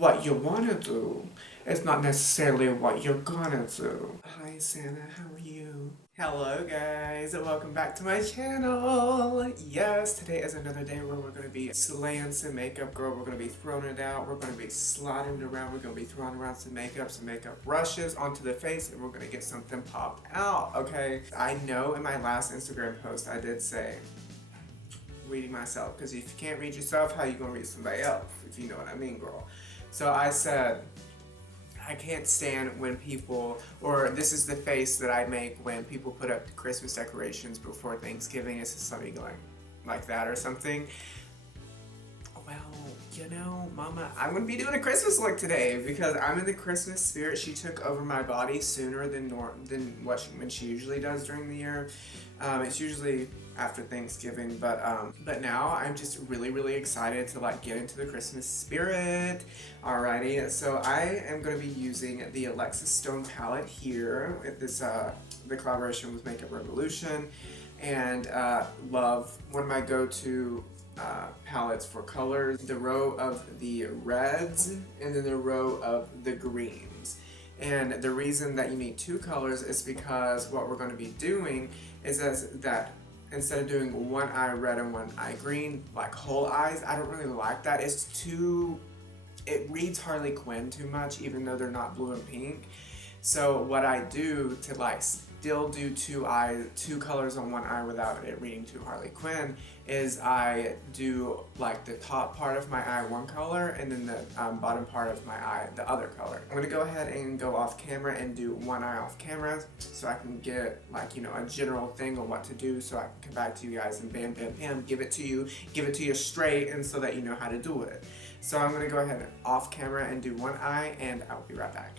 what you want to do. It's not necessarily what you're gonna do. Hi Santa, how are you? Hello guys, and welcome back to my channel. Yes, today is another day where we're gonna be slaying some makeup, girl. We're gonna be throwing it out. We're gonna be sliding it around. We're gonna be throwing around some makeup brushes onto the face, and we're gonna get something popped out, okay? I know in my last Instagram post I did say reading myself, because if you can't read yourself, how you gonna read somebody else, if you know what I mean, girl? So I said, I can't stand when people, or this is the face that I make when people put up Christmas decorations before Thanksgiving. It's just somebody going like that or something. Well, you know, Mama, I'm going to be doing a Christmas look today because I'm in the Christmas spirit. She took over my body sooner than when she usually does during the year. It's usually after Thanksgiving, but now I'm just really excited to like get into the Christmas spirit. Alrighty, so I am going to be using the Alexis Stone palette here with this the collaboration with Makeup Revolution, and love one of my go-to palettes for colors, the row of the reds and then the row of the greens. And the reason that you need two colors is because what we're going to be doing is that instead of doing one eye red and one eye green, like whole eyes, I don't really like that. It reads Harley Quinn too much, even though they're not blue and pink. So what I do to like still do two colors on one eye without it reading too Harley Quinn is I do like the top part of my eye one color and then the bottom part of my eye the other color. I'm gonna go ahead and go off camera and do one eye off camera so I can get like, you know, a general thing on what to do, so I can come back to you guys and bam give it to you straight, and so that you know how to do it. So I'm gonna go ahead and off camera and do one eye, and I'll be right back.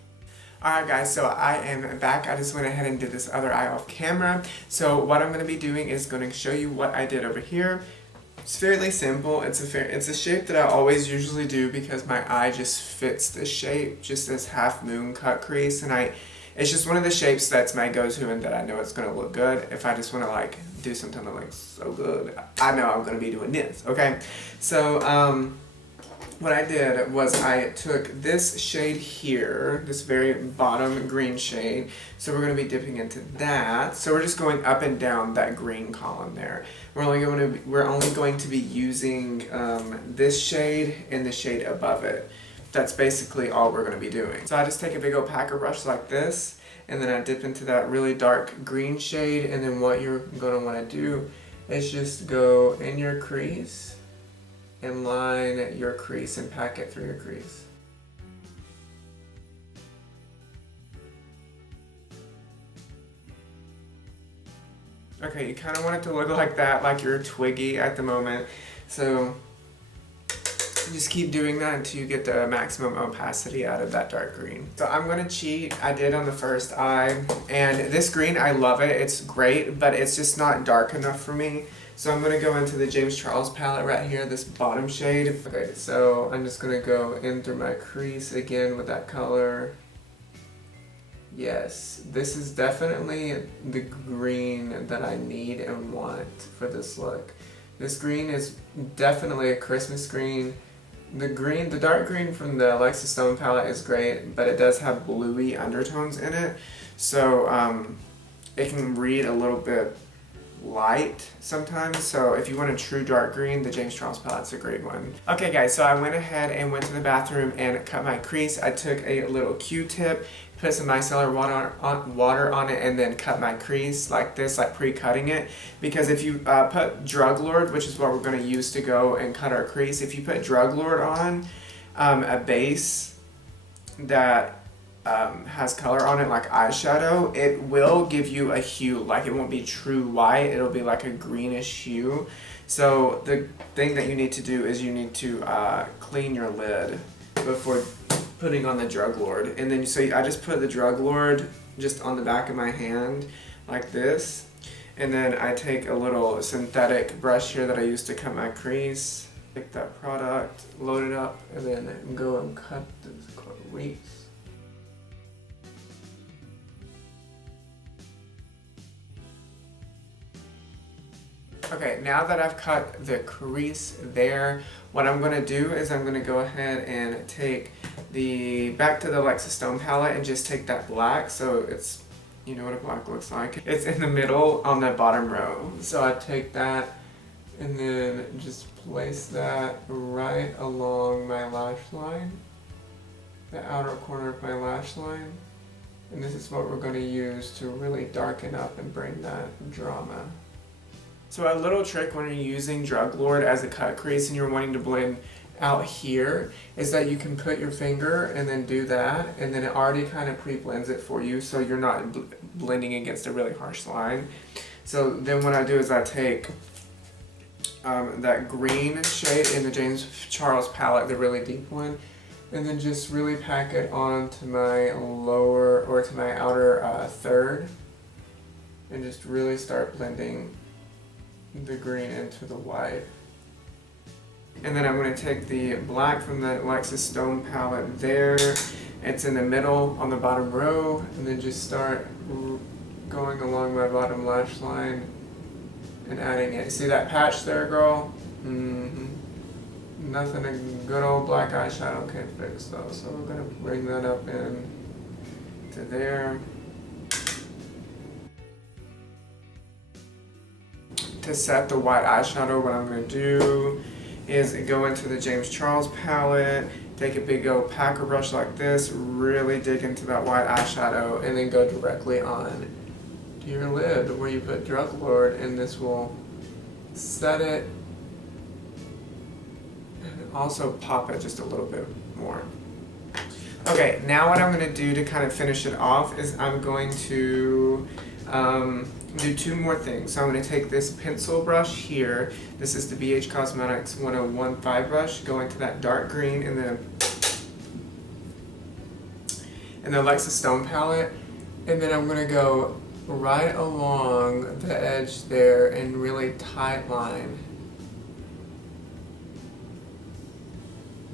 Alright guys, so I am back. I just went ahead and did this other eye off camera. So what I'm going to be doing is going to show you what I did over here. It's fairly simple. It's a shape that I always usually do because my eye just fits the shape, just this half moon cut crease, and it's just one of the shapes that's my go-to and that I know it's going to look good. If I just want to like do something that looks so good, I know I'm going to be doing this, okay? So what I did was I took this shade here, this very bottom green shade, so we're going to be dipping into that. So we're just going up and down that green column there. We're only going to be using this shade and the shade above it. That's basically all we're going to be doing. So I just take a big old packer brush like this, and then I dip into that really dark green shade, and then what you're going to want to do is just go in your crease and line your crease and pack it through your crease. Okay, you kind of want it to look like that, like you're twiggy at the moment. So just keep doing that until you get the maximum opacity out of that dark green. So I'm gonna cheat. I did on the first eye, and this green, I love it. It's great, but it's just not dark enough for me. So I'm going to go into the James Charles palette right here, this bottom shade. Okay, so I'm just going to go in through my crease again with that color. Yes, this is definitely the green that I need and want for this look. This green is definitely a Christmas green. The dark green from the Alexis Stone palette is great, but it does have bluey undertones in it. So it can read a little bit light sometimes, so if you want a true dark green, the James Charles palette's a great one. Okay guys, so I went ahead and went to the bathroom and cut my crease. I took a little Q-tip, put some micellar water on it, and then cut my crease like this, like pre-cutting it, because if you put Drug Lord, which is what we're going to use to go and cut our crease, if you put Drug Lord on a base that has color on it like eyeshadow, it will give you a hue, like it won't be true white, it'll be like a greenish hue. So the thing that you need to do is you need to clean your lid before putting on the Drug Lord. And then I just put the Drug Lord just on the back of my hand like this, and then I take a little synthetic brush here that I used to cut my crease, take that product, load it up, and then go and cut this crease. Okay, now that I've cut the crease there, what I'm going to do is I'm going to go ahead and take back to the Lexus Stone palette and just take that black, so it's, you know what a black looks like. It's in the middle on the bottom row. So I take that and then just place that right along my lash line, the outer corner of my lash line. And this is what we're going to use to really darken up and bring that drama. So a little trick when you're using Drug Lord as a cut crease and you're wanting to blend out here is that you can put your finger and then do that, and then it already kind of pre-blends it for you, so you're not blending against a really harsh line. So then what I do is I take that green shade in the James Charles palette, the really deep one, and then just really pack it onto my lower, or to my outer third, and just really start blending the green into the white. And then I'm going to take the black from the Lexus Stone palette there, it's in the middle on the bottom row, and then just start going along my bottom lash line and adding it. See that patch there, girl? Nothing a good old black eyeshadow can fix though, so we're going to bring that up in to there. To set the white eyeshadow, what I'm going to do is go into the James Charles palette, take a big old packer brush like this, really dig into that white eyeshadow, and then go directly on to your lid where you put Drug Lord, and this will set it and also pop it just a little bit more. Okay, now what I'm going to do to kind of finish it off is I'm going to do two more things. So I'm going to take this pencil brush here. This is the BH Cosmetics 1015 brush. Go into that dark green and then the Lexus Stone palette. And then I'm going to go right along the edge there and really tight line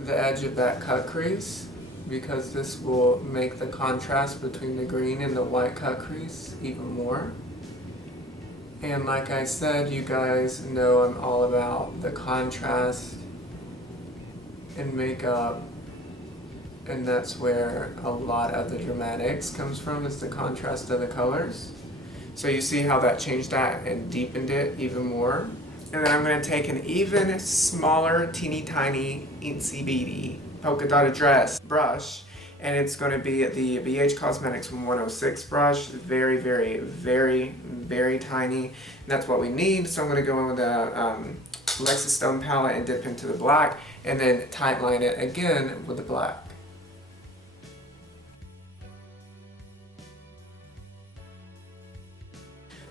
the edge of that cut crease, because this will make the contrast between the green and the white cut crease even more. And like I said, you guys know I'm all about the contrast in makeup, and that's where a lot of the dramatics comes from, is the contrast of the colors. So you see how that changed that and deepened it even more. And then I'm going to take an even smaller, teeny tiny, itsy bitty polka dotted dress brush, and it's going to be the BH Cosmetics 106 brush. Very, very, very, very tiny. And that's what we need. So I'm going to go in with the Lexus Stone palette and dip into the black, and then tight line it again with the black.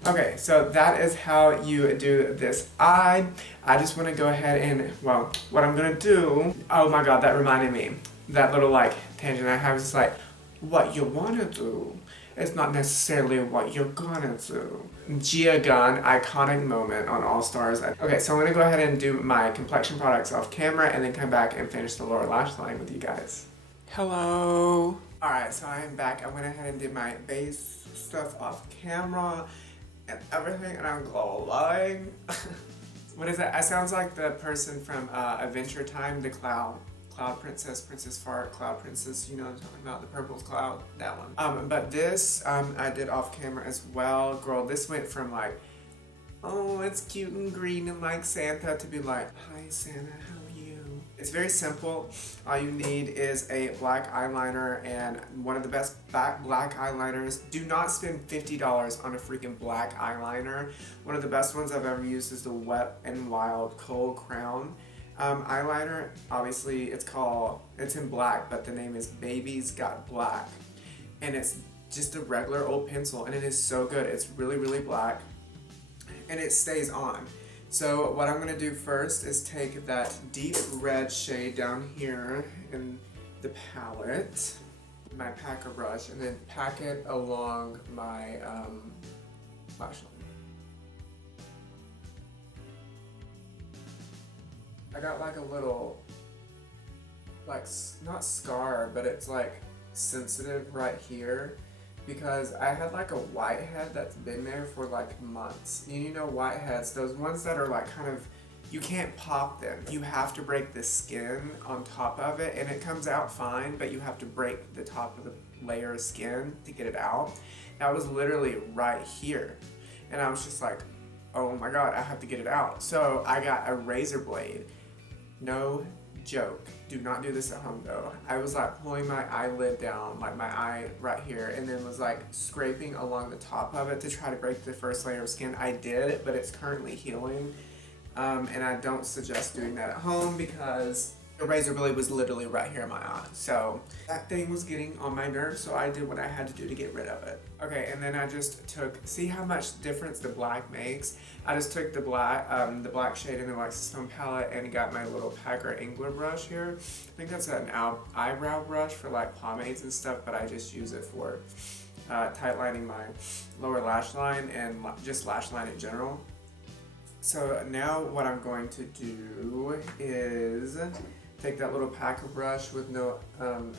Okay, so that is how you do this eye. I just want to go ahead and, well, what I'm going to do, oh my god, that reminded me. That little like tangent I have is like, what you want to do is not necessarily what you're gonna do. Gia Gunn, iconic moment on All Stars. Okay, so I'm going to go ahead and do my complexion products off camera and then come back and finish the lower lash line with you guys. Hello. Alright, so I am back. I went ahead and did my base stuff off camera and everything, and I'm glowing. What is that? It sounds like the person from Adventure Time, the Cloud Princess, Princess Fart, Cloud Princess, you know what I'm talking about, the purple cloud, that one. But this, I did off camera as well. Girl, this went from like, oh, it's cute and green and like Santa, to be like, hi Santa, how are you? It's very simple. All you need is a black eyeliner and one of the best black eyeliners. Do not spend $50 on a freaking black eyeliner. One of the best ones I've ever used is the Wet n Wild Kohl Crown eyeliner. Obviously it's in black, but the name is Baby's Got Black, and it's just a regular old pencil, and it is so good. It's really, really black and it stays on. So what I'm going to do first is take that deep red shade down here in the palette, my packer brush, and then pack it along my lash line. I got like a little, like, not scar, but it's like sensitive right here. because I had like a whitehead that's been there for like months. You know whiteheads, those ones that are like kind of, you can't pop them. You have to break the skin on top of it and it comes out fine, but you have to break the top of the layer of skin to get it out. That was literally right here. And I was just like, oh my God, I have to get it out. So I got a razor blade. No joke. Do not do this at home though. I was like pulling my eyelid down, like my eye right here, and then was like scraping along the top of it to try to break the first layer of skin. I did, but it's currently healing. And I don't suggest doing that at home because the razor blade was literally right here in my eye. So that thing was getting on my nerves, so I did what I had to do to get rid of it. Okay, and then I just took, see how much difference the black makes? I just took the black shade in the Alexa Stone palette and got my little Packer Angler brush here. I think that's an eyebrow brush for like pomades and stuff, but I just use it for tightlining my lower lash line and just lash line in general. So now what I'm going to do is take that little packer brush with no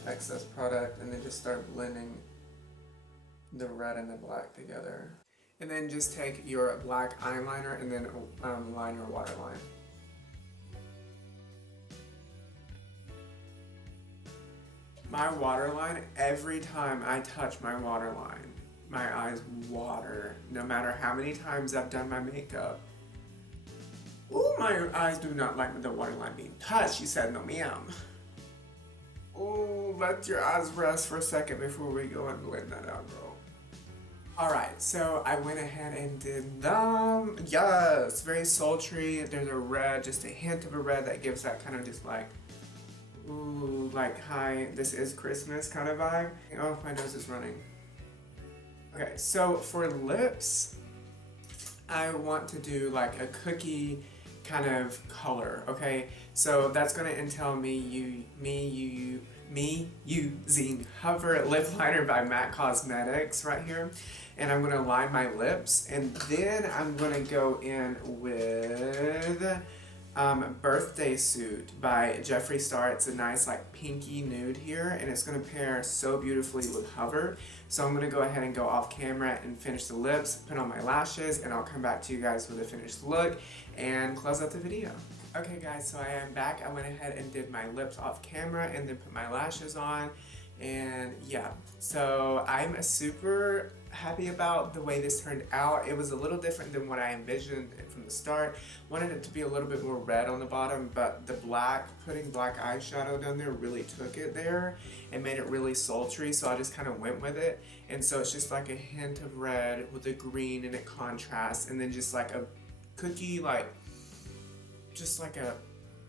excess product and then just start blending the red and the black together. And then just take your black eyeliner and then line your waterline. My waterline, every time I touch my waterline, my eyes water, no matter how many times I've done my makeup. Ooh, my eyes do not like the waterline being touched, you said no ma'am. Ooh, let your eyes rest for a second before we go and blend that out, girl. Alright, so I went ahead and did them. Yes, very sultry. There's a red, just a hint of a red that gives that kind of just like, ooh, like, hi, this is Christmas kind of vibe. Oh, my nose is running. Okay, so for lips, I want to do like a cookie kind of color, okay? So that's gonna entail me using Hover Lip Liner by MAC Cosmetics right here. And I'm gonna line my lips, and then I'm gonna go in with Birthday Suit by Jeffree Star. It's a nice like pinky nude here, and it's gonna pair so beautifully with Hover. So I'm gonna go ahead and go off camera and finish the lips, put on my lashes, and I'll come back to you guys with a finished look and close out the video. Okay guys, so I am back. I went ahead and did my lips off camera and then put my lashes on, and yeah, so I'm super happy about the way this turned out. It was a little different than what I envisioned from the start. Wanted it to be a little bit more red on the bottom, but the putting black eyeshadow down there really took it there and made it really sultry, so I just kind of went with it. And so it's just like a hint of red with a green and it contrasts, and then just like a cookie, like just like a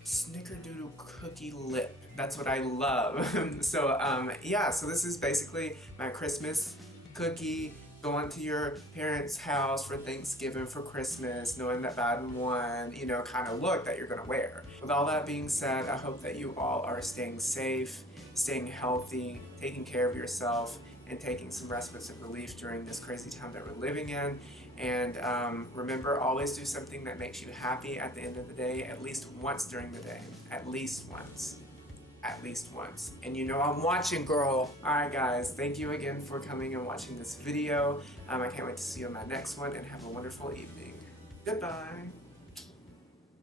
snickerdoodle cookie lip. That's what I love. So yeah, so this is basically my Christmas cookie, going to your parents' house for Thanksgiving, for Christmas, knowing that bad and one, you know, kind of look that you're gonna wear. With all that being said, I hope that you all are staying safe, staying healthy, taking care of yourself, and taking some respites of relief during this crazy time that we're living in. And remember, always do something that makes you happy at the end of the day, at least once during the day. At least once. At least once. And you know I'm watching, girl. Alright guys, thank you again for coming and watching this video. I can't wait to see you on my next one, and have a wonderful evening. Goodbye.